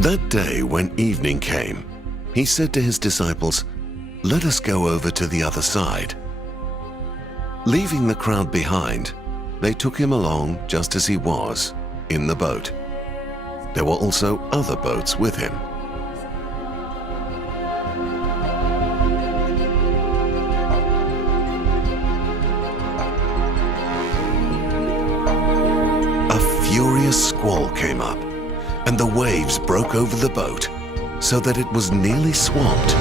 That day when evening came, he said to his disciples, "Let us go over to the other side." Leaving the crowd behind, they took him along just as he was, in the boat. There were also other boats with him. A furious squall came up, and the waves broke over the boat, so that it was nearly swamped.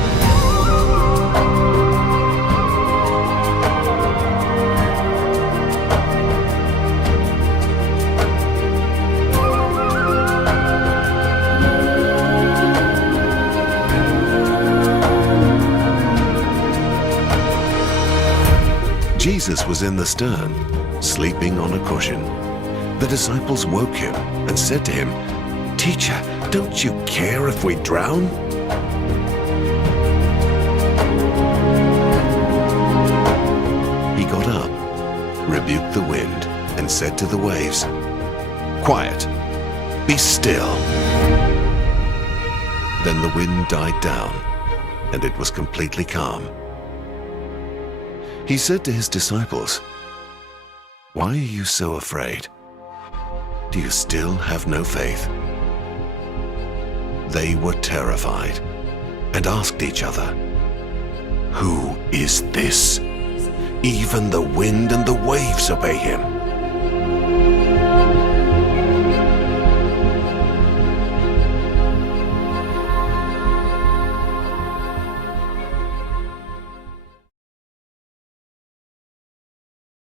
Jesus was in the stern, sleeping on a cushion. The disciples woke him and said to him, "Teacher, don't you care if we drown?" He got up, rebuked the wind, and said to the waves, "Quiet, be still." Then the wind died down, and it was completely calm. He said to his disciples, "Why are you so afraid? Do you still have no faith?" They were terrified and asked each other, "Who is this? Even the wind and the waves obey him."